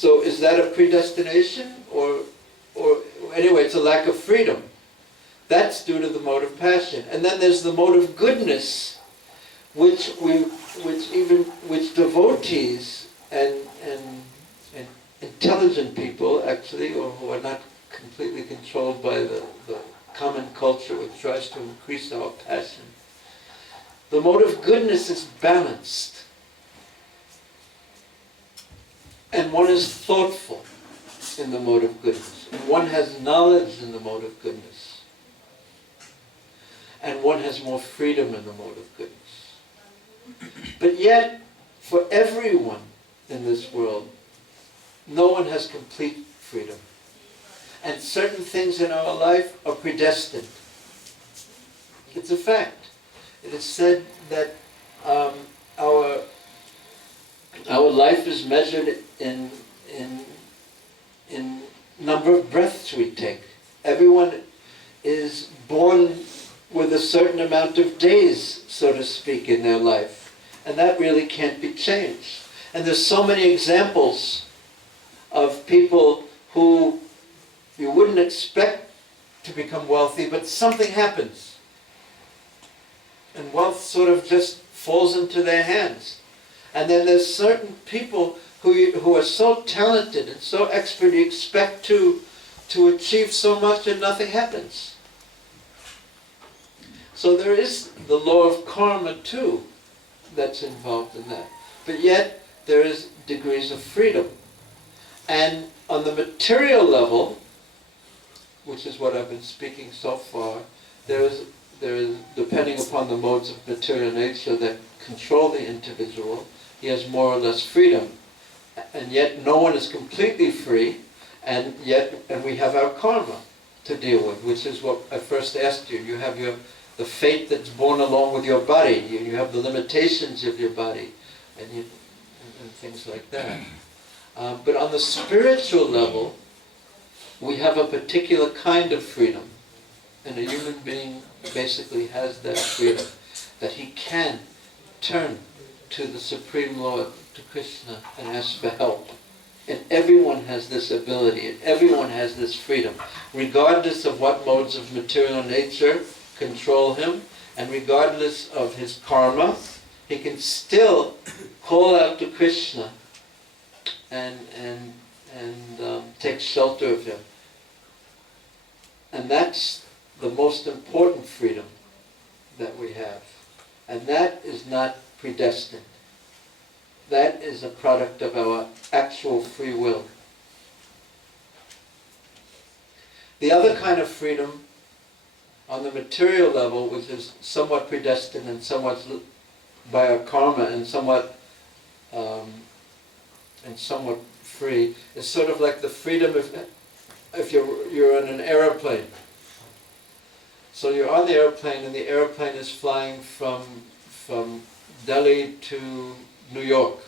So is that a predestination, or anyway, it's a lack of freedom? That's due to the mode of passion. And then there's the mode of goodness, which devotees and intelligent people, actually, or who are not completely controlled by the common culture which tries to increase our passion. The mode of goodness is balanced. And one is thoughtful in the mode of goodness. And one has knowledge in the mode of goodness. And one has more freedom in the mode of goodness. But yet, for everyone in this world, no one has complete freedom. And certain things in our life are predestined. It's a fact. It is said that our life is measured in number of breaths we take. Everyone is born with a certain amount of days, so to speak, in their life. And that really can't be changed. And there's so many examples of people who you wouldn't expect to become wealthy, but something happens. And wealth sort of just falls into their hands. And then there's certain people who are so talented and so expert, you expect to achieve so much and nothing happens. So there is the law of karma too that's involved in that. But yet there is degrees of freedom. And on the material level, which is what I've been speaking so far, there is, depending upon the modes of material nature that control the individual, he has more or less freedom. And yet no one is completely free, and we have our karma to deal with, which is what I first asked you. You have the fate that's born along with your body. You have the limitations of your body, and things like that. But on the spiritual level, we have a particular kind of freedom. And a human being basically has that freedom, that he can turn to the Supreme Lord, to Krishna, and ask for help. And everyone has this ability, and everyone has this freedom, regardless of what modes of material nature control him, and regardless of his karma, he can still call out to Krishna and take shelter of him. And that's the most important freedom that we have. And that is not predestined. That is a product of our actual free will. The other kind of freedom on the material level, which is somewhat predestined and somewhat by our karma and somewhat free, is sort of like the freedom if you're in an airplane. So you're on the airplane, and the airplane is flying from Delhi to New York.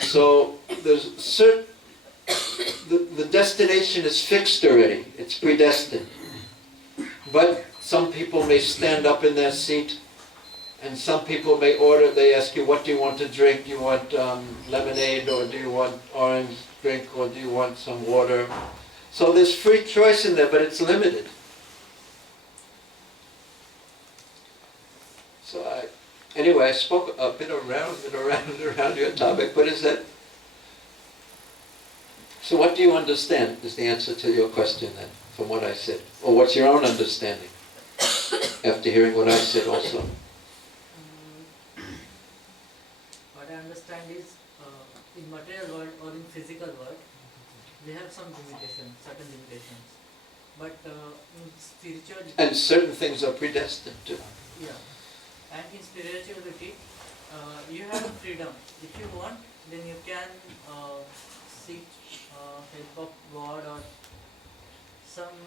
So there's the destination is fixed already. It's predestined. But some people may stand up in their seat, and some people may order. They ask you, what do you want to drink? Do you want lemonade, or do you want orange drink, or do you want some water? So there's free choice in there, but it's limited. So anyway, I spoke a bit around your topic. What is that? So what do you understand is the answer to your question then, from what I said? Or what's your own understanding, after hearing what I said also? What I understand is, in material world or in physical world, they have some limitations, certain limitations. But in spirituality... And certain things are predestined too. Yeah. And in spirituality, you have freedom. If you want, then you can seek help of God or some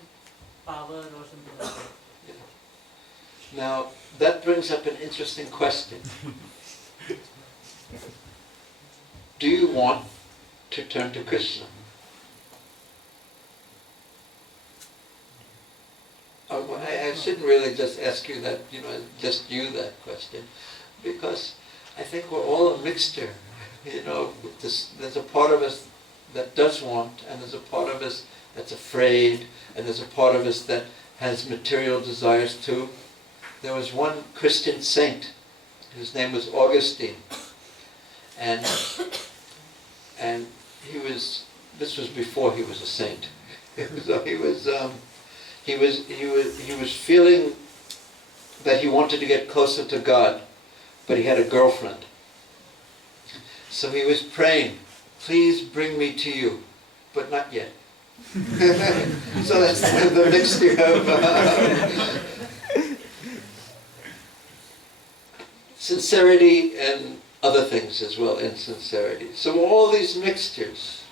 power or something like that. Yeah. Now, that brings up an interesting question. Do you want to turn to Krishna? I shouldn't really just ask you that, just you that question, because I think we're all a mixture. There's a part of us that does want, and there's a part of us that's afraid, and there's a part of us that has material desires too. There was one Christian saint, his name was Augustine, and this was before he was a saint. So he was feeling that he wanted to get closer to God, but he had a girlfriend. So he was praying, please bring me to you, but not yet. So that's the mixture of sincerity and other things as well, insincerity. So all these mixtures.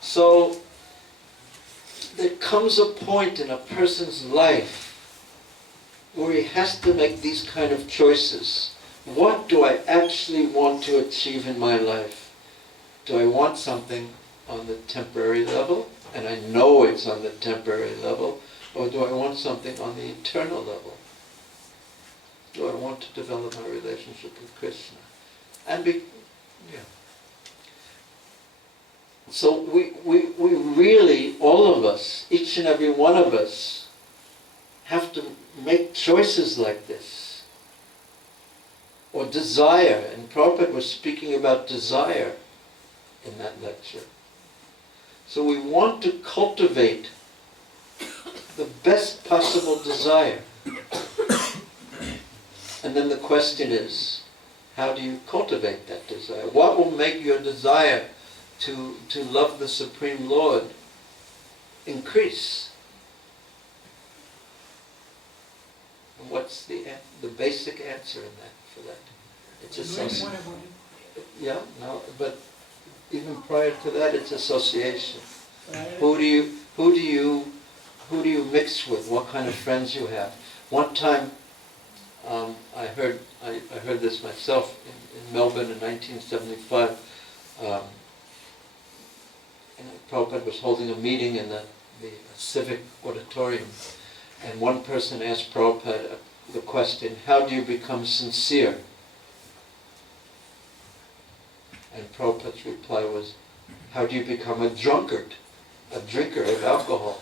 So there comes a point in a person's life where he has to make these kind of choices. What do I actually want to achieve in my life? Do I want something on the temporary level, and I know it's on the temporary level, or do I want something on the eternal level? Do I want to develop my relationship with Krishna? So we really, all of us, each and every one of us, have to make choices like this. Or desire, and Prabhupada was speaking about desire in that lecture. So we want to cultivate the best possible desire. And then the question is, how do you cultivate that desire? What will make your desire to love the Supreme Lord increase? And what's the basic answer in that for that? It's association. Yeah, no, but even prior to that, it's association. Who do you mix with? What kind of friends you have? One time, I heard this myself in Melbourne in 1975. Prabhupada was holding a meeting in the civic auditorium, and one person asked Prabhupada the question, how do you become sincere? And Prabhupada's reply was, how do you become a drunkard, a drinker of alcohol?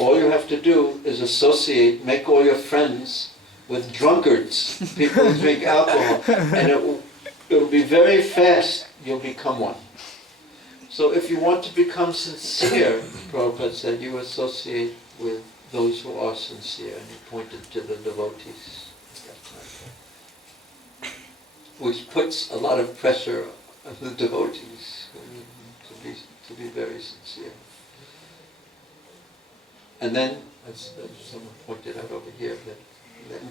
All you have to do is associate, make all your friends with drunkards, people who drink alcohol, and it will be very fast, you'll become one. So if you want to become sincere, Prabhupada said, you associate with those who are sincere, and he pointed to the devotees at that time, which puts a lot of pressure on the devotees to be very sincere. And then, as someone pointed out over here, that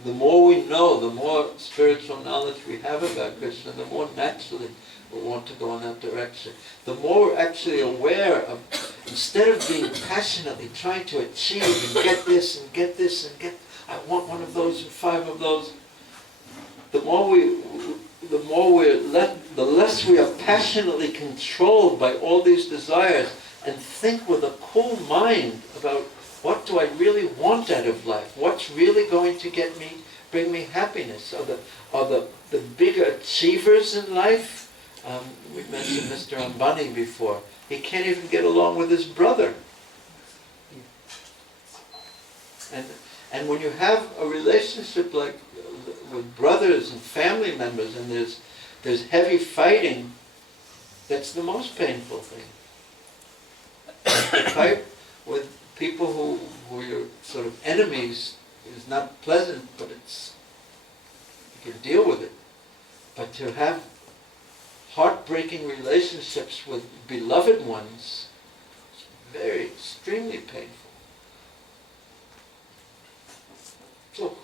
the more we know, the more spiritual knowledge we have about Krishna, the more naturally we want to go in that direction. The more we're actually aware of, instead of being passionately trying to achieve and get this and get this and get, I want one of those and 5 of those, the less we are passionately controlled by all these desires and think with a cool mind about what do I really want out of life? What's really going to bring me happiness? Are the bigger achievers in life? We mentioned Mr. Ambani before. He can't even get along with his brother. And when you have a relationship like with brothers and family members, and there's heavy fighting, that's the most painful thing. The fight with people who are your sort of enemies is not pleasant, but you can deal with it. But to have heartbreaking relationships with beloved ones is very, extremely painful. So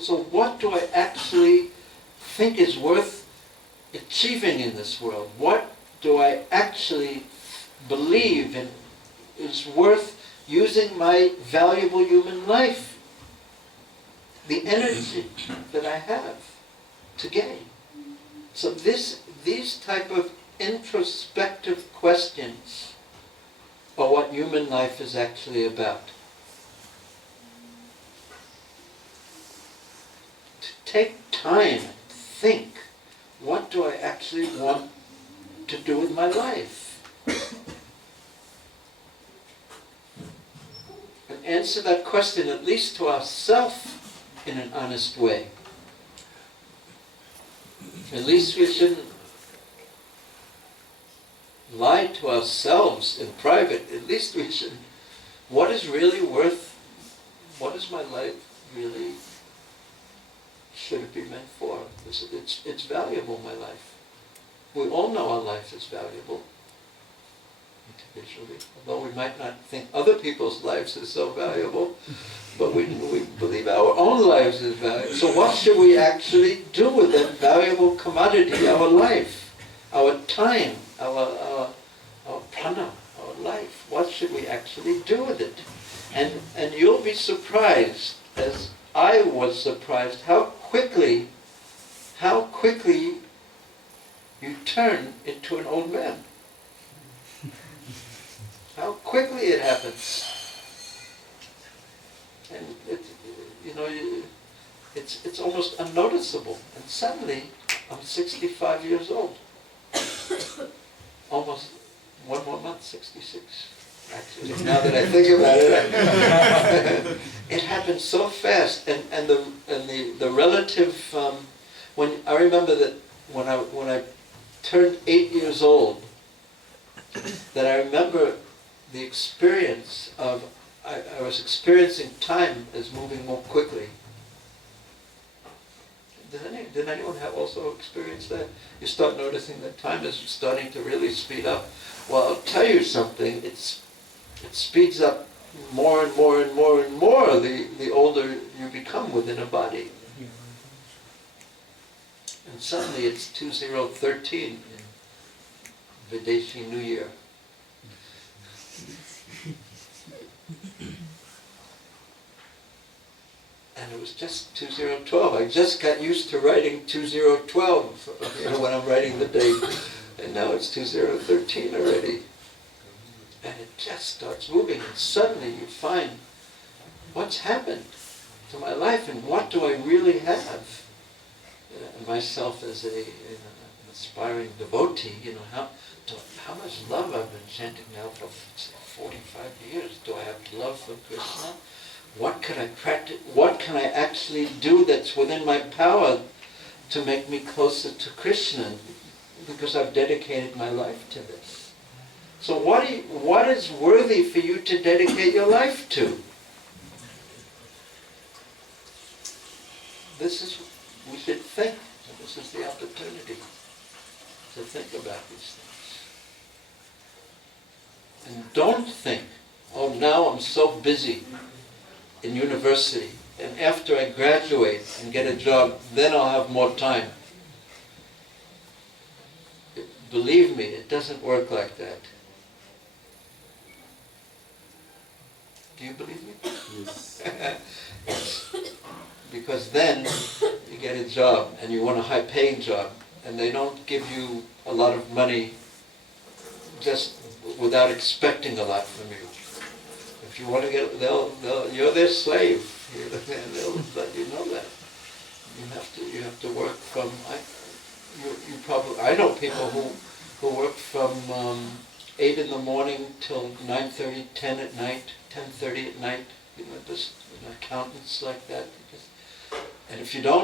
so what do I actually think is worth achieving in this world? What do I actually believe in is worth using my valuable human life, the energy that I have to gain? So these type of introspective questions are what human life is actually about. To take time and think, what do I actually want to do with my life? And answer that question at least to ourselves in an honest way. At least we shouldn't lie to ourselves in private. At least we should. What is really worth, what is my life really, should it be meant for? It's valuable, my life. We all know our life is valuable, individually. Although we might not think other people's lives is so valuable, but we believe our own lives is valuable. So what should we actually do with that valuable commodity, our life, our time, our prana, our life? What should we actually do with it? And you'll be surprised, as I was surprised, how quickly you turn into an old man. How quickly it happens. And it's almost unnoticeable. And suddenly, I'm 65 years old. Almost one more month, 66. Actually, now that I think about it, it happened so fast. And the relative, when I remember that when I turned 8 years old, that I remember the experience of, I was experiencing time as moving more quickly. Did anyone have also experienced that? You start noticing that time is starting to really speed up. Well, I'll tell you something, it speeds up more and more and more and more the older you become within a body. And suddenly it's 2013, Videshi New Year. And it was just 2012. I just got used to writing 2012 when I'm writing the date. And now it's 2013 already. And it just starts moving. And suddenly you find, what's happened to my life and what do I really have? Myself as an aspiring devotee, how much love I've been chanting now for 45 years. Do I have love for Krishna? What can I practice? What can I actually do that's within my power to make me closer to Krishna? Because I've dedicated my life to this. So what is worthy for you to dedicate your life to? We should think. This is the opportunity to think about these things. And don't think, oh, now I'm so busy in university, and after I graduate and get a job, then I'll have more time. Believe me, it doesn't work like that. Do you believe me? Yes. Because then you get a job, and you want a high-paying job, and they don't give you a lot of money just without expecting a lot from you. If you want to get, you're their slave, and they'll let you know that. You have to work from. I know people who work from 8 in the morning till 9:30, 10 at night, 10:30 at night. Just accountants like that. And if you don't